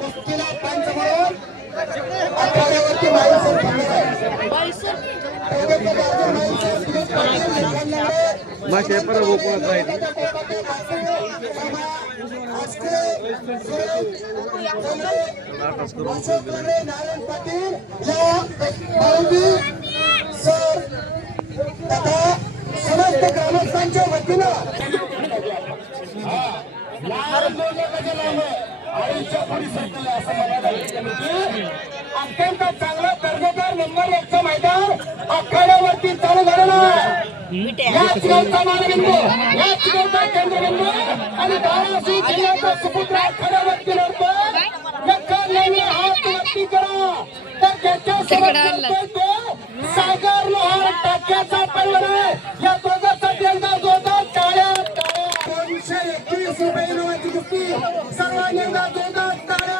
कुस्तीला पंच म्हणून आखाड्यावरती माईसर थांबत आहे. मासे परत गोकुळात राहील. नारायण पाटील सर तथा समस्त ग्रामस्थांच्या वतीनं अत्यंत चांगला दर्जेदार नंबर 1चं मैदान आखाड्यावरती चालू झालेलं आहे. याच गावचा मानबिंदू, याच गावचा केंद्रबिंदू आणि धाराशिव जिल्ह्याचा सुपुत्र आखाड्यावरती लढतो. नक्काने हात वरती करा तर ज्याच्या समोर तो सागर लोहार टाक्याचा पैलवान आहे. या दोघांसाठी एकदा जोरदार टाळ्या. 221 रुपये नावाची कुस्ती. सर्वांनी एकदा जोरदार टाळ्या.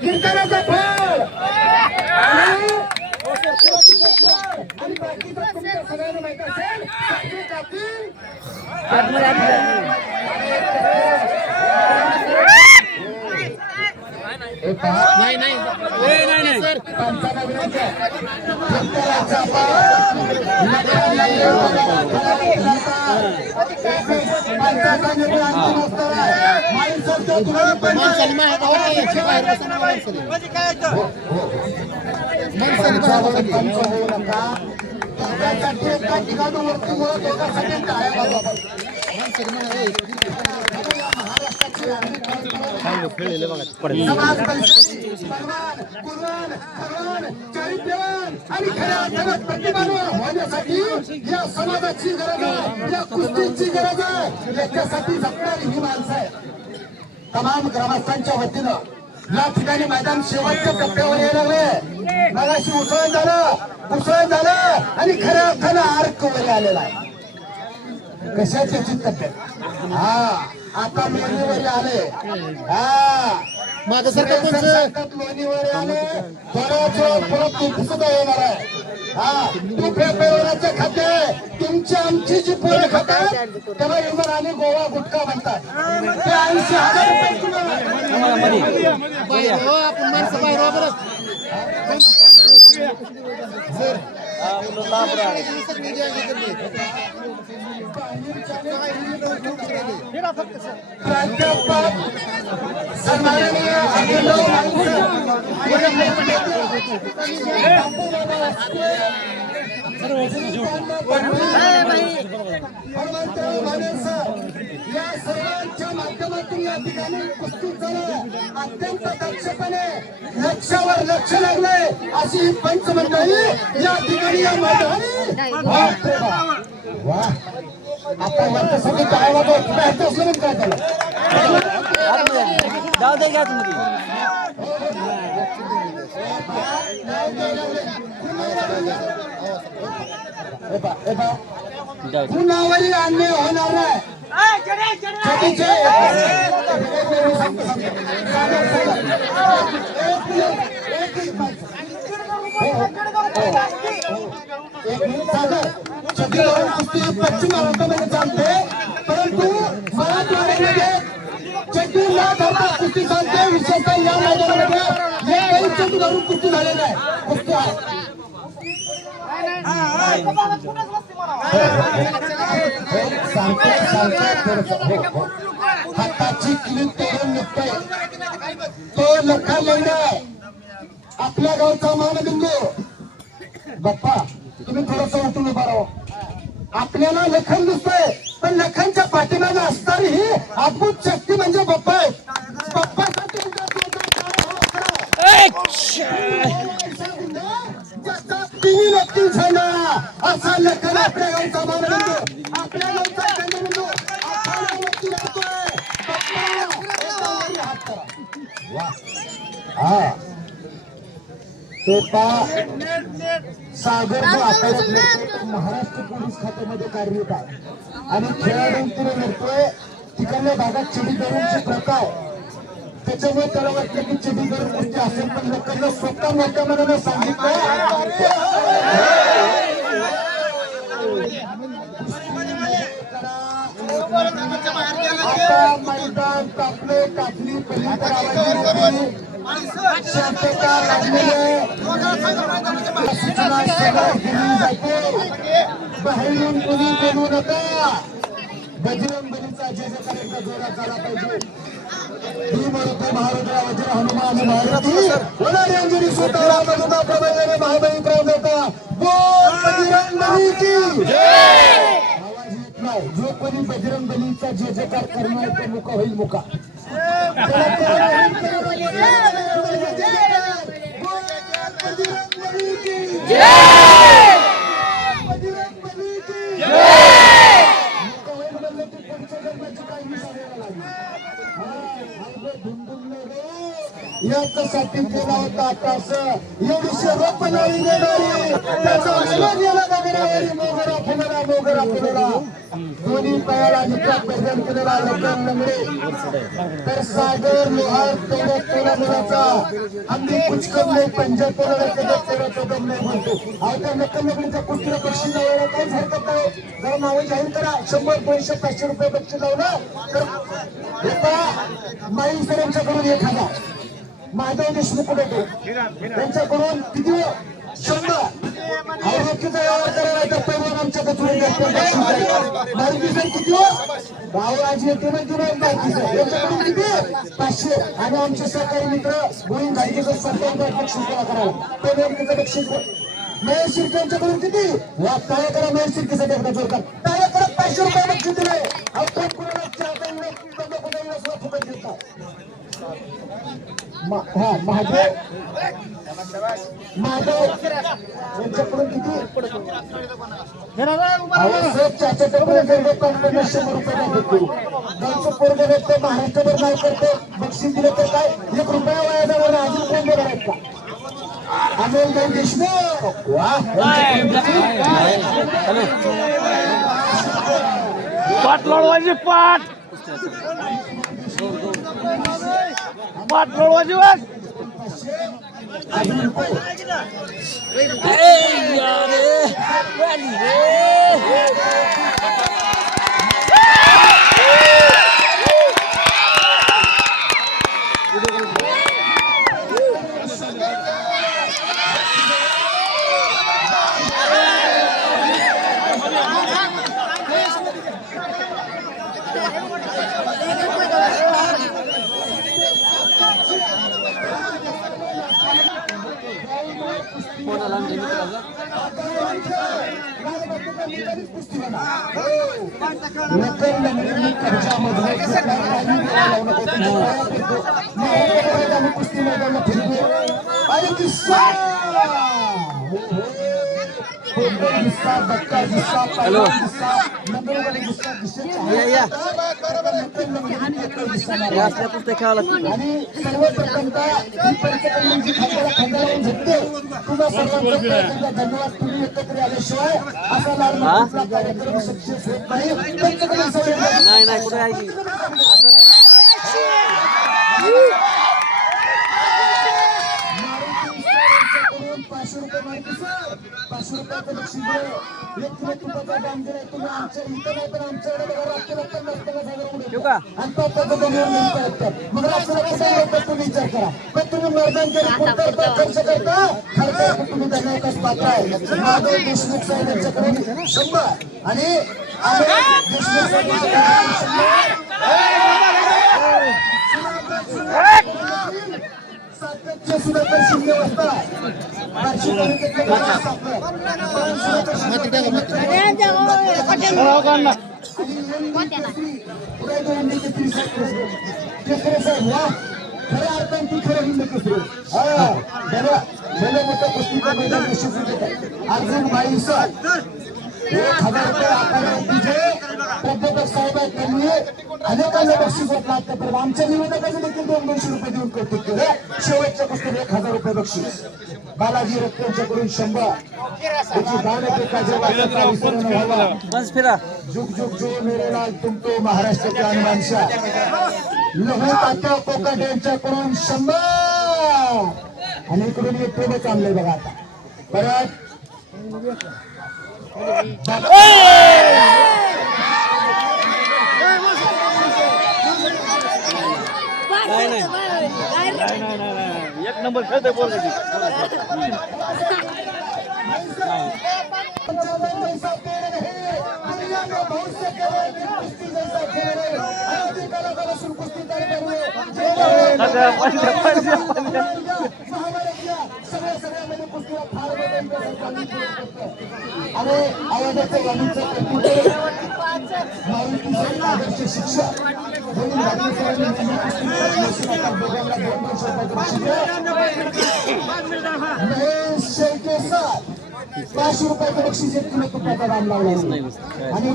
कीर्तनाचा फळ आणि बाकीचं तुमच्या सगळ्यांना माहित असेल. नाही सर आणि खऱ्या अर्थानं प्रतिभावान होण्यासाठी या समाजाची गरज आहे, या कुस्तीची गरज आहे. याच्यासाठी जपणारी ही माणसं आहे. तमाम ग्रामस्थांच्या वतीनं या ठिकाणी मैदान शेवटच्या टप्प्यावर यायला लागले. मगाशी उसळ झालं आणि खऱ्या अर्थानं आर्क वर आलेला आहे. कशाची चिंता हा आता लोणीवर आले. हा माझं सरकार लोणीवर आले. थोड्याच परत तूप सुद्धा येणार आहे. हा तुप्या पेवराचे खाते तुमची आमची जी पोरं खातात त्याला युवर आणि गोवा गुटखा म्हणतात. ते 80,000 रुपये आपण माणसं बाहेर प्राध्यापक सन्माननीय अभिनव या सर्वांच्या माध्यमातून या ठिकाणी कुस्ती झालं. अत्यंत दक्षपणे लक्षावर लक्ष लागलंय अशी ही पंचमंडळी या ठिकाणी या मैदानी. वा आता याच्यासाठी काय वाटत असलं काय झालं जाऊ दे घ्या तुम्ही. कुणावरही अन्याय होणार नाही. पश्चिम महाराष्ट्रामध्ये चालते परंतु मराठवाड्यामध्ये चड्डी न धरता कुस्ती चालते. विशेषतः या मैदानामध्ये हे काही चड्डी धरून कुस्ती झालेली आहे. कुस्ती हाताची क्लिप करून निघतोय तो लखा लेंडा आपल्या गावचा मानबिंदू. बाप्पा तुम्ही थोडस उठून उभा राहा. आपल्याला लखन दिसतोय पण लखनच्या पाठीमागे असणारी ही अद्भुत शक्ती म्हणजे बाप्पा आहे. बाप्पासाठी तिन्ही व्यक्ती झाला असा लखन आपल्या गावचा मानबिंदू. आपल्या गावचा केंद्रबिंदू आखाड्यावरती राहतोय. ते सागर जो आखाड्यात लढतोय तो महाराष्ट्र पोलीस खात्यामध्ये कार्यरत आहे आणि खेळाडूंकडे लढतोय. तिकडल्या भागात चिडी करूनची प्रथा आहे. त्याच्यामुळे त्याला वाटलं की चिडी करून गोष्टी असेल, पण लोकांना स्वतः मोठ्या मनानं सांगितलं आता मैदान तापले, टाकली पहिली आवाजी शांतता लागलेले सूचना सगळं दिली जाते. बाहेरून कोणी बोलू नका. बजरंग बलीचा जय जयकार एकदा जोरात झाला पाहिजे. ही मारुती महारुद्रा वज्र हनुमान मारुती होणारी अंजनी स्वतःला मधुना प्रभेने महाबळी प्रवता बोल बजरंग बलीची आवाज येत नाही. जो कोणी बजरंग बलीचा जय जयकार करणार तो मुका होईल मुका. याच्यासाठी केला होता आता असं एवढीशे रोप बनवली देणारी त्याचा विरोध याला गगनावरी मोगरा फुलला मोगरा फुलला दोन्ही पायाला निकाल पैदल केलेला लग्न लंगडे तर सागर लोहार तेवढ्या तेवढा मुलाचा आम्ही कुछ कम नाही पंजाब तेवढा तेवढा तो कम नाही म्हणतो. आता नक्कल लग्नीच्या कुस्तीला बक्षीस लावायला काहीच हरकत नाही. जरा नावं जाहीर करा. 100 200 500 रुपये बक्षीस लावलं तर एका माई सरांच्याकडून 1000 महादेव देशमुख होते त्यांच्याकडून किती 100 रोखीचा व्यवहार करायला तर पैलवान आमच्या मारुती सर किती भावराजी येते त्यांच्याकडून किती 500 आणि आमचे सहकारी मित्र गोविंद घाटकेचं 70 बक्षीस गोळा करायला पैलवान बक्षीस महेश शिर्के यांच्याकडून किती टाळ्या करा. महेश शिर्केसाठी एकदा जोर कर टाळ्या करत 500 रुपये बक्षीस दिले. आपण कुणाला सुद्धा फुकट देतात. महादेव यांच्याकडून किती 500 रुपये घेतो. त्यांचं पोरग व्यक्त महाराष्ट्रभर नाही करते बक्षीस दिलं तर काय 1 रुपया वाया जाणार अजून कोण देणार आहेत का. अमोल देशमुख पाठ लढवायची पाठ पाठ लढवायची वाट कुस्ती मैदानात फिरतो आणि किस्सा धक्का किस्सा आणि सर्वप्रथमतः खांद्याला झटते तुझा सर्वांचा धन्यवाद. तुम्ही एकत्र आल्याशिवाय असा लाल कार्यक्रम सक्सेस होत नाही. नाही कुठे आहे की 500 रुपये माहिती सर 500 रुपयाचं बक्षीस दिलं. 1 किलो तुपाचा दाम दिलाय तुम्ही आमच्या इथं नाही पण आमच्याकडे बघा रात्री 50,000 आणि तो मग रात्री तुम्ही विचार करा. पण तुम्ही मैदान खर्च करता खर्च तुम्ही त्यांना एकच पात्र आहे. माधव देशमुख साहेब यांच्याकडे 100 आणि देशमुख सातत्य सुधाकर शिंदे वाजता खऱ्या अर्थाने ती खरं हिंद केसरी भले मोठ्या कुस्तीचं मैदान निश्चित होत. अर्जुन भाई सर 1000 रुपये आकार विजय प्राध्यापक साहेब आहेत त्यांनी अनेकांना बक्षीस वाटलं आतापर्यंत. आमच्या निवेदकाचे देखील 200 रुपये देऊन कौतुक केलं. शेवटच्या कुस्तीत 1000 रुपये बक्षीस. बालाजी रक्तांच्याकडून 100. त्याची दानपेक्षा जेव्हा विसरून व्हावा. बस फिरा जुग जुग जो मेरे लाल तुम तो महाराष्ट्राचे आणबानशा. लहू तात्या कोकाटे यांच्याकडून 100. आणि इकडून एक प्रेमच आणलंय बघा आता. परत नाही नाही नाही नाही नाही एक नंबर खेळतोय बोल आणि आयोगाच्या गाडीचं आदर्श शिक्षा महेश शेळके सर 500 रुपयाचं बक्षीस 1 किलो तुपाचा दाम लावला. आणि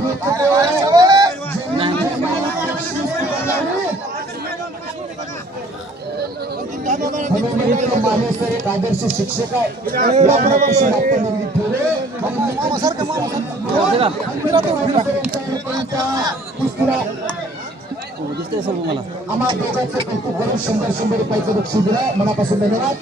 माने सर एक आदर्श शिक्षक आहे. दिसतंय सर्व मला आम्हा दोघांचं कौतुक करून 100 रुपयाचं बक्षीस दिलं. मनापासून धन्यवाद.